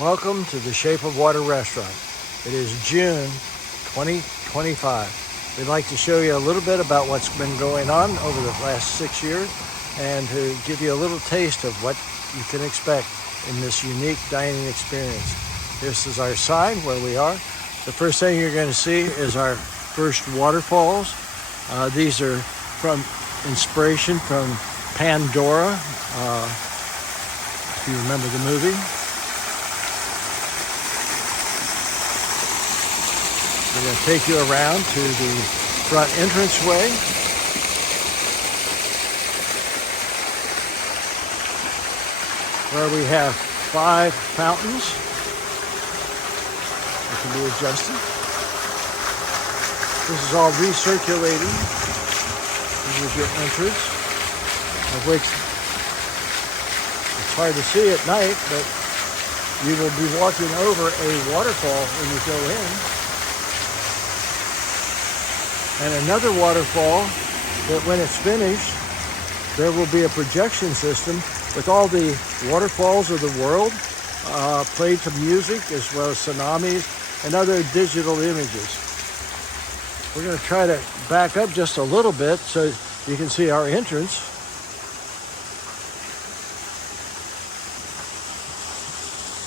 Welcome to the Shape of Water restaurant. It is June 2025. We'd like to show you a little bit about what's been going on over the last 6 years and to give you a little taste of what you can expect in this unique dining experience. This is our sign where we are. The first thing you're going to see is our first waterfalls. These are from inspiration from Pandora, if you remember the movie. We're going to take you around to the front entranceway. Where we have 5 fountains that can be adjusted. This is all recirculating. This is your entrance, of which it's hard to see at night, but you will be walking over a waterfall when you go in. And another waterfall that when it's finished, there will be a projection system with all the waterfalls of the world played to music, as well as tsunamis and other digital images. We're going to try to back up just a little bit so you can see our entrance.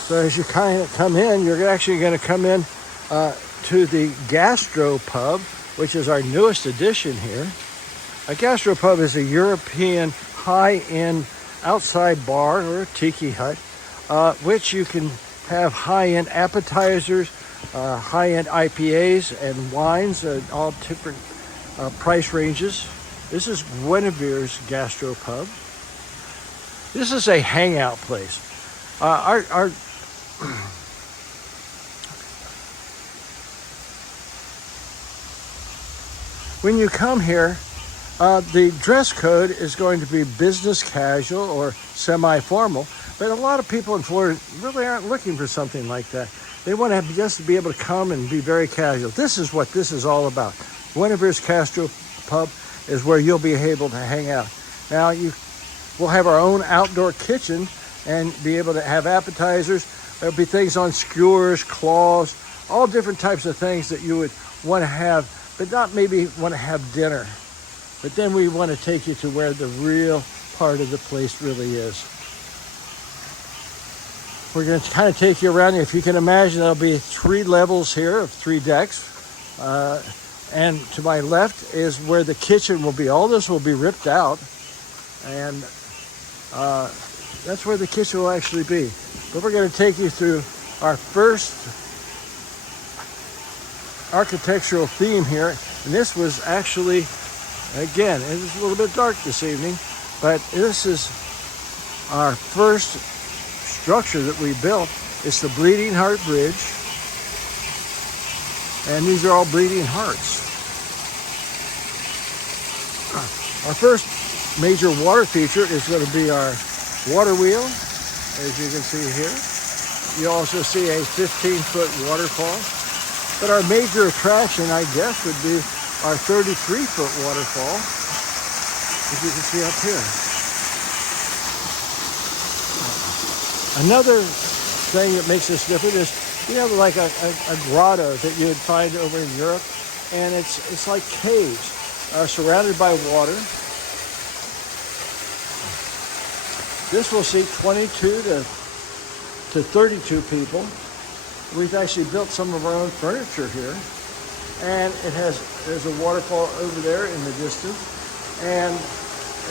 So as you kind of come in, you're actually going to come in to the gastropub, which is our newest addition here. A gastropub is a European high-end outside bar or a tiki hut, which you can have high-end appetizers, high-end IPAs and wines at all different price ranges. This is Guinevere's Gastropub. This is a hangout place. When you come here, the dress code is going to be business casual or semi-formal, but a lot of people in Florida really aren't looking for something like that. They want to just be able to come and be very casual. This is what this is all about. Guinevere's Gastropub is where you'll be able to hang out. Now, we'll have our own outdoor kitchen and be able to have appetizers. There'll be things on skewers, claws, all different types of things that you would want to have, but not maybe want to have dinner. But then we want to take you to where the real part of the place really is. We're going to kind of take you around. If you can imagine, there'll be 3 levels here of 3 decks. And to my left is where the kitchen will be. All this will be ripped out. And that's where the kitchen will actually be. But we're going to take you through our first architectural theme here. And this was actually, again, it was a little bit dark this evening, but this is our first structure that we built. It's the Bleeding Heart Bridge. And these are all bleeding hearts. Our first major water feature is going to be our water wheel, as you can see here. You also see a 15-foot waterfall. But our major attraction, I guess, would be our 33-foot waterfall, as you can see up here. Another thing that makes this different is, like a grotto that you would find over in Europe, and it's like caves surrounded by water. This will seat 22 to 32 people. We've actually built some of our own furniture here, and there's a waterfall over there in the distance. And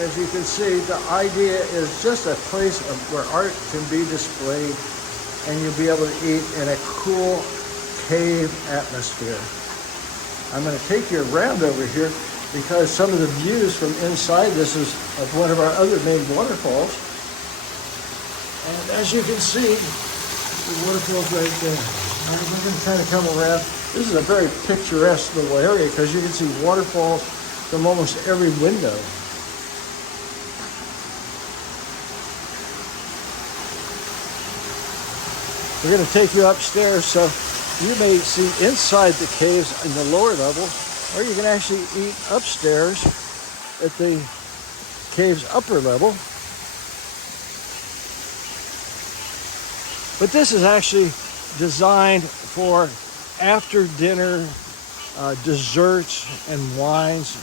as you can see, the idea is just a place where art can be displayed, and you'll be able to eat in a cool cave atmosphere. I'm going to take you around over here because some of the views from inside this is of one of our other main waterfalls. And as you can see, the waterfall's right there. All right, we're going to kind of come around. This is a very picturesque little area because you can see waterfalls from almost every window. We're going to take you upstairs, so you may see inside the caves in the lower level, or you can actually eat upstairs at the cave's upper level. But this is actually designed for after dinner desserts and wines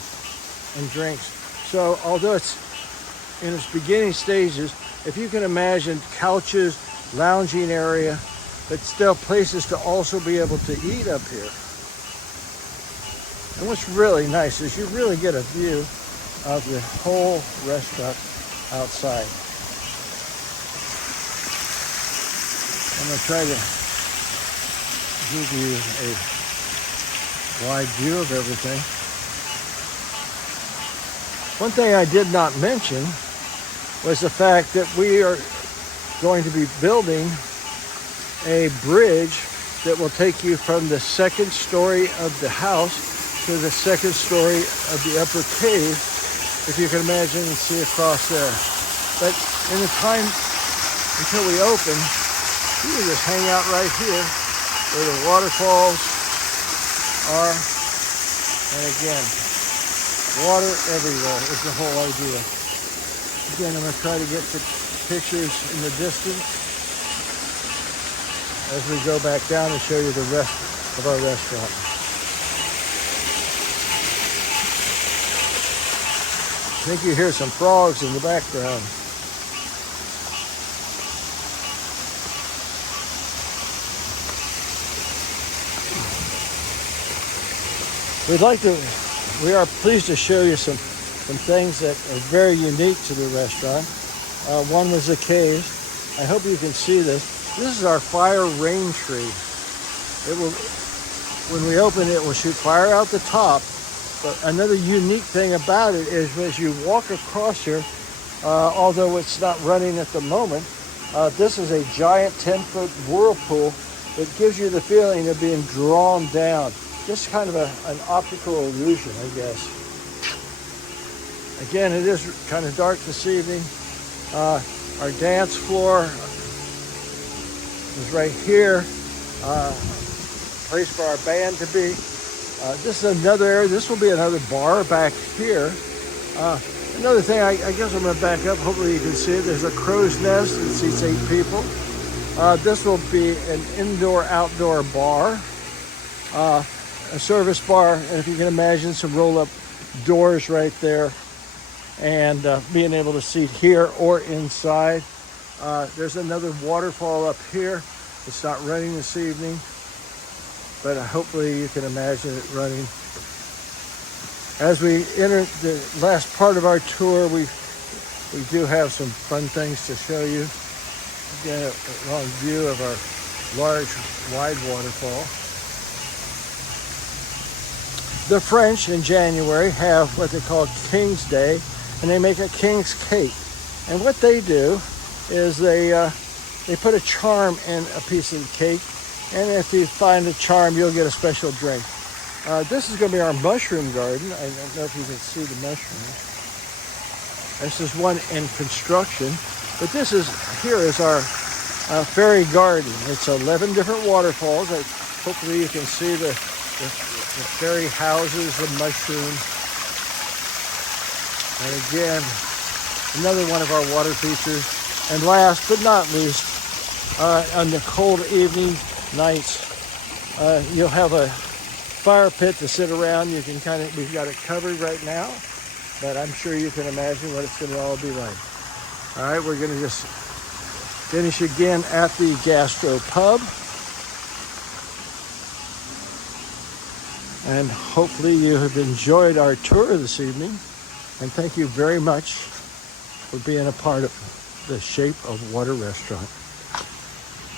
and drinks. So although it's in its beginning stages, if you can imagine couches, lounging area, but still places to also be able to eat up here. And what's really nice is you really get a view of the whole restaurant outside. I'm going to try to give you a wide view of everything. One thing I did not mention was the fact that we are going to be building a bridge that will take you from the second story of the house to the second story of the upper cave, if you can imagine and see across there. But in the time until we open, you can just hang out right here where the waterfalls are. And again, water everywhere is the whole idea. Again, I'm going to try to get the pictures in the distance as we go back down and show you the rest of our restaurant. I think you hear some frogs in the background. We are pleased to show you some things that are very unique to the restaurant. One was the cave. I hope you can see this. This is our fire rain tree. When we open it, it will shoot fire out the top. But another unique thing about it is as you walk across here, although it's not running at the moment, this is a giant 10-foot whirlpool that gives you the feeling of being drawn down. Just kind of an optical illusion, I guess. Again, it is kind of dark this evening. Our dance floor is right here. Place for our band to be. This is another area. This will be another bar back here. Another thing, I guess I'm going to back up. Hopefully you can see it. There's a crow's nest that seats 8 people. This will be an indoor-outdoor bar, a service bar, and if you can imagine, some roll-up doors right there, and being able to seat here or inside. There's another waterfall up here. It's not running this evening, but hopefully you can imagine it running. As we enter the last part of our tour, we do have some fun things to show you. Again, a long view of our large, wide waterfall. The French in January have what they call King's Day, and they make a king's cake. And what they do is they put a charm in a piece of the cake, and if you find a charm, you'll get a special drink. This is going to be our mushroom garden. I don't know if you can see the mushrooms. This is one in construction, but here is our fairy garden. It's 11 different waterfalls. Hopefully you can see the fairy houses, the mushrooms. And again, another one of our water features. And last but not least, on the cold evening nights, you'll have a fire pit to sit around. We've got it covered right now, but I'm sure you can imagine what it's going to all be like. All right, we're going to just finish again at the Gastro Pub. And hopefully you have enjoyed our tour this evening. And thank you very much for being a part of the Shape of Water restaurant.